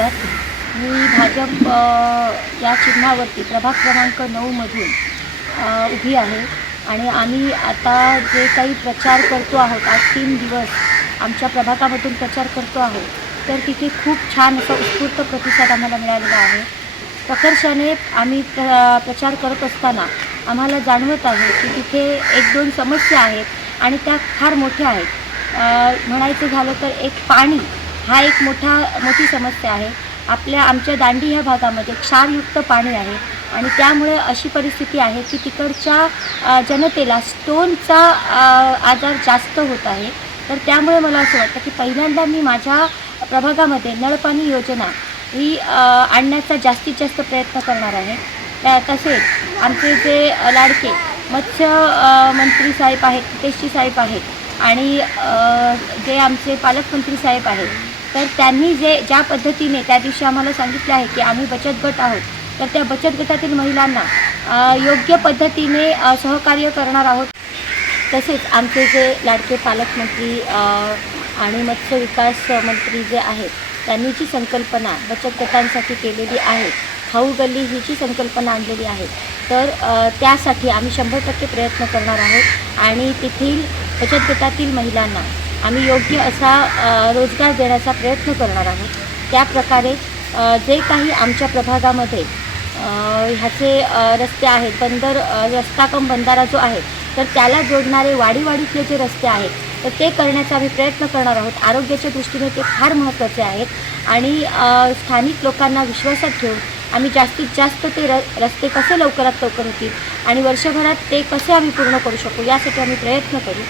नमस्कार मी भाजप या चिन्हावरती प्रभाग क्रमांक नऊमधून उभी आहे. आणि आम्ही आता जे काही प्रचार करतो आहोत आज तीन दिवस आमच्या प्रभागामधून प्रचार करतो आहोत तर तिथे खूप छान असा उत्स्फूर्त प्रतिसाद आम्हाला मिळालेला आहे. प्रकर्षाने आम्ही प्र प्रचार करत असताना आम्हाला जाणवत आहे की तिथे एक दोन समस्या आहेत आणि त्या फार मोठ्या आहेत. म्हणायचं झालं तर एक पाणी हा एक मोठा मोठी समस्या आहे. आपल्या आमच्या दांडी ह्या भागामध्ये क्षारयुक्त पाणी आहे आणि त्यामुळे अशी परिस्थिती आहे की तिकडच्या जनतेला स्टोनचा आजार जास्त होत आहे. तर त्यामुळे मला असं वाटतं की पहिल्यांदा मी माझ्या प्रभागामध्ये नळपाणी योजना ही आणण्याचा जास्तीत जास्त प्रयत्न करणार आहे. त्या तसेच आमचे जे लाडके मत्स्य मंत्री साहेब आहेत नितेशजी साहेब आहेत आणि जे आमचे पालकमंत्री साहेब आहेत तर त्यांनी जे ज्या पद्धतीने त्या दिवशी आम्हाला सांगितले आहे की आम्ही बचत गट आहोत तर त्या बचत गटातील महिलांना योग्य पद्धतीने सहकार्य करणार आहोत. तसेच आमचे जे लाडके पालकमंत्री आणि मत्स्य विकास मंत्री जे आहेत त्यांनी जी संकल्पना बचत गटांसाठी केलेली आहे खाऊ गल्ली ही जी संकल्पना आणलेली आहे तर त्यासाठी आम्ही शंभर टक्के प्रयत्न करणार आहोत. आणि तेथील बचत गटातील महिलांना आम्ही योग्य असा रोजगार देण्याचा प्रयत्न करणार आहोत. त्याप्रकारे जे काही आमच्या प्रभागामध्ये ह्याचे रस्ते आहेत बंदर रस्ता कम बंधारा जो आहे तर त्याला जोडणारे वाडीवाडीतले जे रस्ते आहेत तर ते करण्याचा आम्ही प्रयत्न करणार आहोत. आरोग्याच्या दृष्टीने ते फार महत्त्वाचे आहेत आणि स्थानिक लोकांना विश्वासात घेऊन आम्ही जास्तीत जास्त ते र रस्ते कसे लवकरात लवकर होतील आणि वर्षभरात ते कसे आम्ही पूर्ण करू शकू यासाठी आम्ही प्रयत्न करू.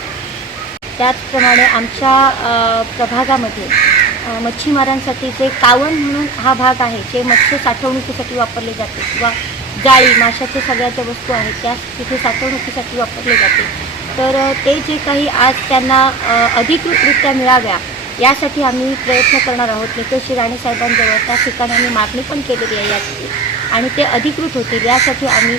त्याचप्रमाणे आमच्या प्रभागामध्ये मच्छीमारांसाठी जे कावण म्हणून हा भाग आहे जे मत्स्य साठवणुकीसाठी वापरले जाते किंवा जाळी माशाच्या सगळ्या ज्या वस्तू आहेत त्या तिथे साठवणुकीसाठी वापरले जाते. तर ते जे काही आज त्यांना अधिकृतरित्या मिळाव्या यासाठी आम्ही प्रयत्न करणार आहोत. नितेश राणेसाहेबांजवळ त्या ठिकाणी आम्ही मागणी पण केलेली आहे यासाठी आणि ते अधिकृत होतील यासाठी आम्ही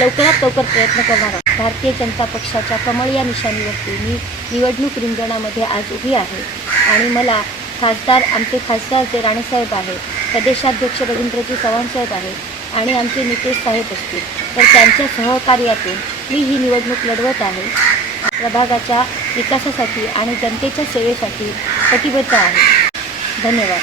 लवकरात लवकर प्रयत्न करणार आहोत. भारतीय जनता पक्षाच्या कमळ या निशाणीवरती मी निवडणूक रिंगणामध्ये आज उभी आहे. आणि मला खासदार आमचे खासदार जे राणेसाहेब आहेत प्रदेशाध्यक्ष रवींद्रजी चव्हाणसाहेब आहेत आणि आमचे नितेश साहेब असतील तर त्यांच्या सहकार्यातून मी ही निवडणूक लढवत आहे. प्रभागाच्या विकासासाठी आणि जनतेच्या सेवेसाठी कटिबद्ध आहे. धन्यवाद.